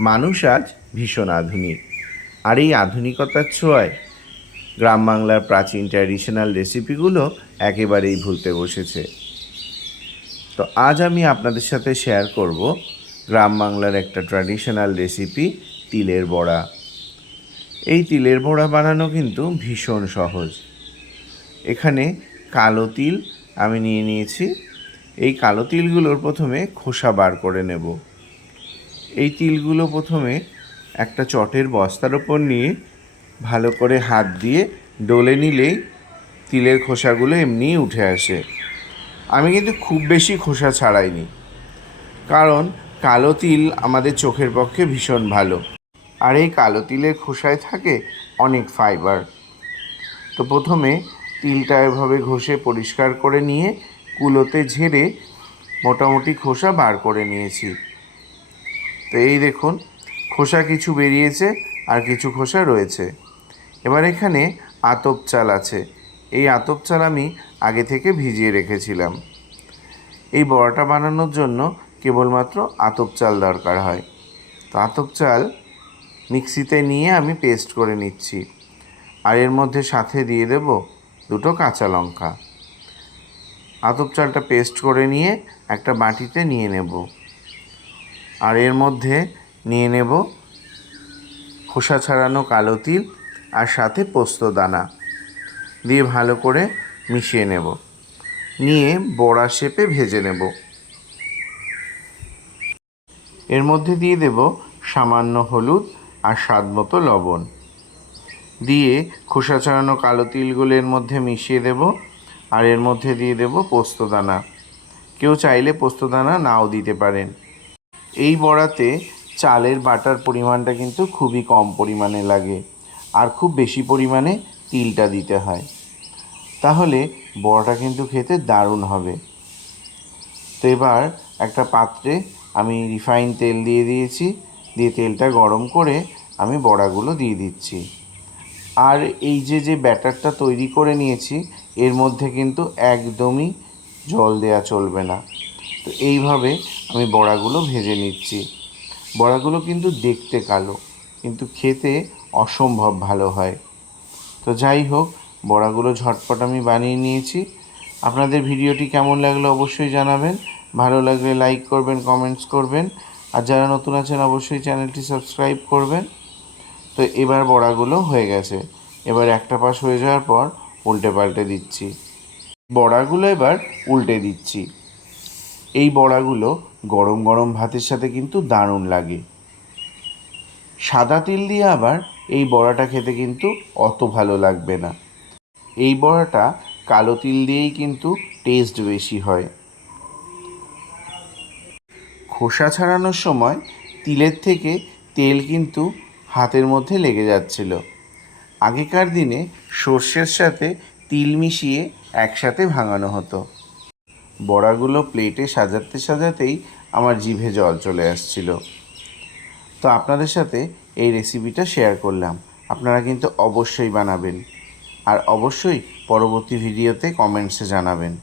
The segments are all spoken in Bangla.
মানুষ আজ ভীষণ আধুনিক। আর এই আধুনিকতার ছোঁয়ায় গ্রাম বাংলার প্রাচীন ট্র্যাডিশনাল রেসিপিগুলো একেবারেই ভুলতে বসেছে। তো আজ আমি আপনাদের সাথে শেয়ার করব গ্রাম বাংলার একটা ট্র্যাডিশনাল রেসিপি তিলের বড়া। এই তিলের বড়া বানানো কিন্তু ভীষণ সহজ। এখানে কালো তিল আমি নিয়ে নিয়েছি। এই কালো তিলগুলোর প্রথমে খোসা বার করে নেব। এই তিলগুলো প্রথমে একটা চটের বস্তার ওপর নিয়ে ভালো করে হাত দিয়ে ডলে নিলেই তিলের খোসাগুলো এমনিই উঠে আসে। আমি কিন্তু খুব বেশি খোসা ছাড়াইনি, কারণ কালো তিল আমাদের চোখের পক্ষে ভীষণ ভালো, আর এই কালো তিলের খোসায় থাকে অনেক ফাইবার। তো প্রথমে তিলটা এভাবে ঘষে পরিষ্কার করে নিয়ে কুলোতে ঝেড়ে মোটামুটি খোসা বার করে নিয়েছি। তো এই দেখুন, খোসা কিছু বেরিয়েছে আর কিছু খোসা রয়েছে। এবার এখানে আতপ চাল আছে। এই আতপ চাল আমি আগে থেকে ভিজিয়ে রেখেছিলাম। এই বড়াটা বানানোর জন্য কেবলমাত্র আতপ চাল দরকার হয়। তো আতপ চাল মিক্সিতে নিয়ে আমি পেস্ট করে নিচ্ছি। আর এর মধ্যে সাথে দিয়ে দেব দুটো কাঁচা লঙ্কা। আতপ চালটা পেস্ট করে নিয়ে একটা বাটিতে নিয়ে নেব। আর এর মধ্যে নিয়ে নেব খোসা ছাড়ানো কালো তিল আর সাথে পোস্ত দানা দিয়ে ভালো করে মিশিয়ে নেব। নিয়ে বড়া শেপে ভেজে নেব। এর মধ্যে দিয়ে দেব সামান্য হলুদ আর স্বাদ মতো লবণ। দিয়ে খোসা ছাড়ানো কালো তিলগুলো এর মধ্যে মিশিয়ে দেব আর এর মধ্যে দিয়ে দেব পোস্তদানা কেউ চাইলে পোস্তদানা নাও দিতে পারেন। এই বড়াতে চালের বাটার পরিমাণটা কিন্তু খুবই কম পরিমাণে লাগে আর খুব বেশি পরিমাণে তিলটা দিতে হয়। তাহলে বড়াটা কিন্তু খেতে দারুণ হবে। তো এবার একটা পাত্রে আমি রিফাইন তেল দিয়ে দিয়েছি, দিয়ে তেলটা গরম করে আমি বড়াগুলো দিয়ে দিচ্ছি। আর এই যে যে ব্যাটারটা তৈরি করে নিয়েছি, এর মধ্যে কিন্তু একদমই জল দেওয়া চলবে না। তো এইভাবে আমি বড়াগুলো ভেজে নিচ্ছি। বড়াগুলো কিন্তু দেখতে কালো, কিন্তু খেতে অসম্ভব ভালো হয়। তো যাই হোক, বড়াগুলো ঝটপট আমি বানিয়ে নিয়েছি। আপনাদের ভিডিওটি কেমন লাগল অবশ্যই জানাবেন। ভালো লাগলে লাইক করবেন, কমেন্টস করবেন। আর যারা নতুন আছেন অবশ্যই চ্যানেলটি সাবস্ক্রাইব করবেন। তো এবার বড়াগুলো হয়ে গেছে। এবার একটা পাশ হয়ে যাওয়ার পর উল্টে পাল্টে দিচ্ছি। বড়াগুলো এবার উল্টে দিচ্ছি। এই বড়াগুলো গরম গরম ভাতের সাথে কিন্তু দারুণ লাগে। সাদা তিল দিয়ে আবার এই বড়াটা খেতে কিন্তু অত ভালো লাগবে না। এই বড়াটা কালো তিল দিয়েই কিন্তু টেস্ট বেশি হয়। খোসা ছাড়ানোর সময় তিলের থেকে তেল কিন্তু হাতের মধ্যে লেগে যাচ্ছিল। আগেকার দিনে সর্ষের সাথে তিল মিশিয়ে একসাথে ভাঙানো হতো। বড়াগুলো প্লেটে সাজাতে সাজাতেই আমার জিভে জল চলে আসছিল। তো আপনাদের সাথে এই রেসিপিটা শেয়ার করলাম। আপনারা কিন্তু অবশ্যই বানাবেন। আর অবশ্যই পরবর্তী ভিডিওতে কমেন্টসে জানাবেন।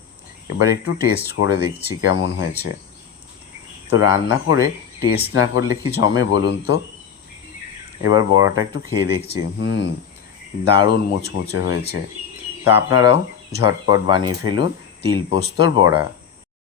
এবার একটু টেস্ট করে দেখছি কেমন হয়েছে। তো রান্না করে টেস্ট না করলে কি জমে বলুন তো? এবার বড়াটা একটু খেয়ে দেখছি। হুম, দারুণ মুচমুচে হয়েছে। তা আপনারাও ঝটপট বানিয়ে ফেলুন। তিল পোস্তর বড়া।